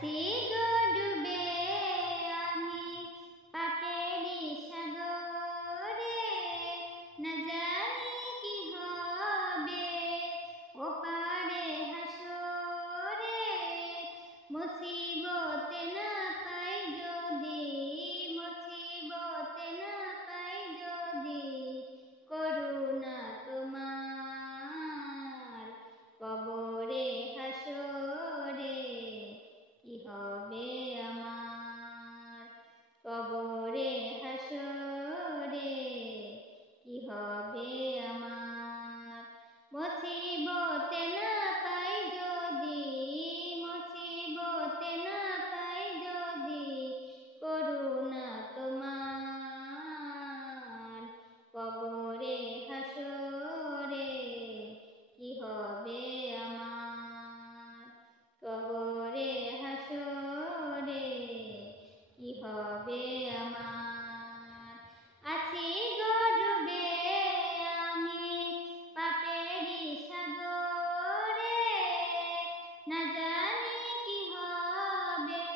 আছি গো ডুবে আমি পাপেরই সাগরে, না জানি কি হবে ওপারে হাসরে। মুসিবতে না পাই যদি, মুসিবতে না পাই যদি, করুণা তোমার কবরে হাসরে কি হবে আমার, কবরে হাসরে কি হবে আমার। মুসিবতে না পাই যদি, মুসিবতে না পাই যদি, করুণা তোমার কবরে হাসরে কি হবে আমার, কবরে হাসরে কি হবে আমার। আছি গো ডুবে আমি পাপেরই সাগরে, না জানি কি হবে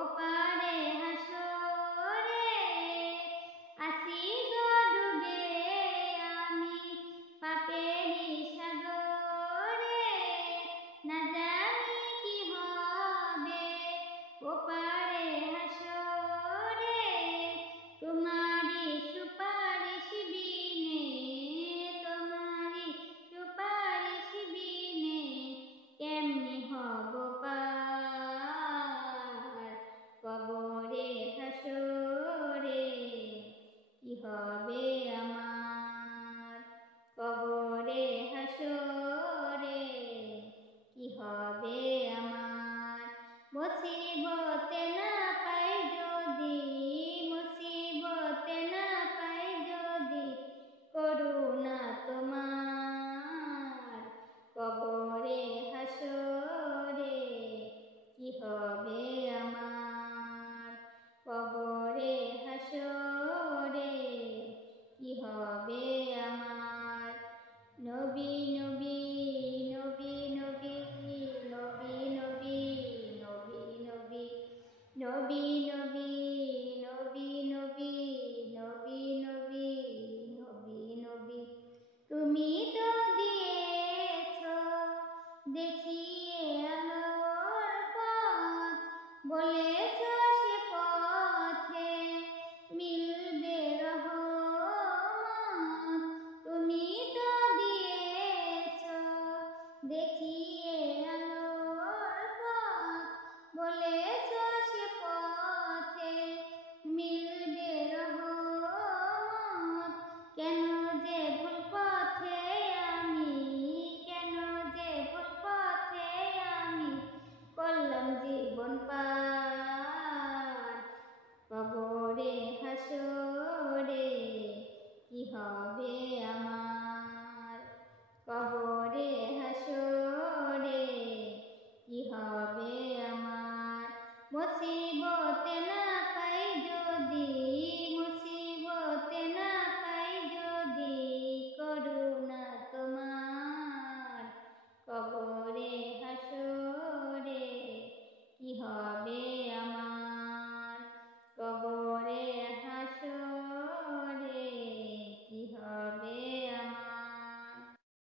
ওপারে হাসরে। আছি গো ডুবে আমি পাপেরই সাগরে, না জানি কি হবে ওপারে হাসরে। তোমারি সুপারিশ বিনে, তোমারি সুপারিশ বিনে কেমনে হব পার, কবরে হাসরে কি হবে আমার, কবরে হাসরে কি হবে আমার। মুসিবতে না